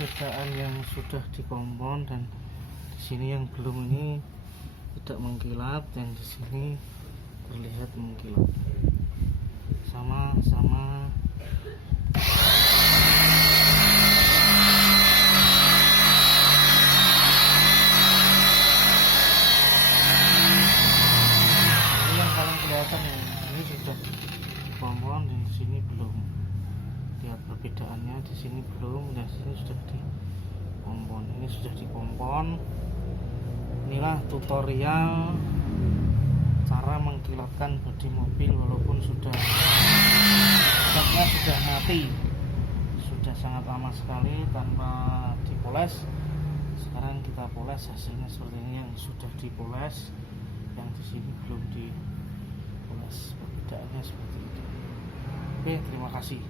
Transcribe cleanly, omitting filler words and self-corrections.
perbedaan yang sudah dikompon dan di sini yang belum ini tidak mengkilat, yang di sini terlihat mengkilat. Sama-sama ini yang paling kelihatan ya, ini sudah dikompon dan di sini belum. Lihat perbedaannya, di sini belum dan di sini sudah dikompon. Ini sudah dikompon. Inilah tutorial cara mengkilatkan bodi mobil walaupun sudah mati, sudah sangat lama sekali tanpa dipoles. Sekarang kita poles, hasilnya seperti ini. Yang sudah dipoles, yang di sini belum dipoles, perbedaannya seperti itu. Oke, terima kasih.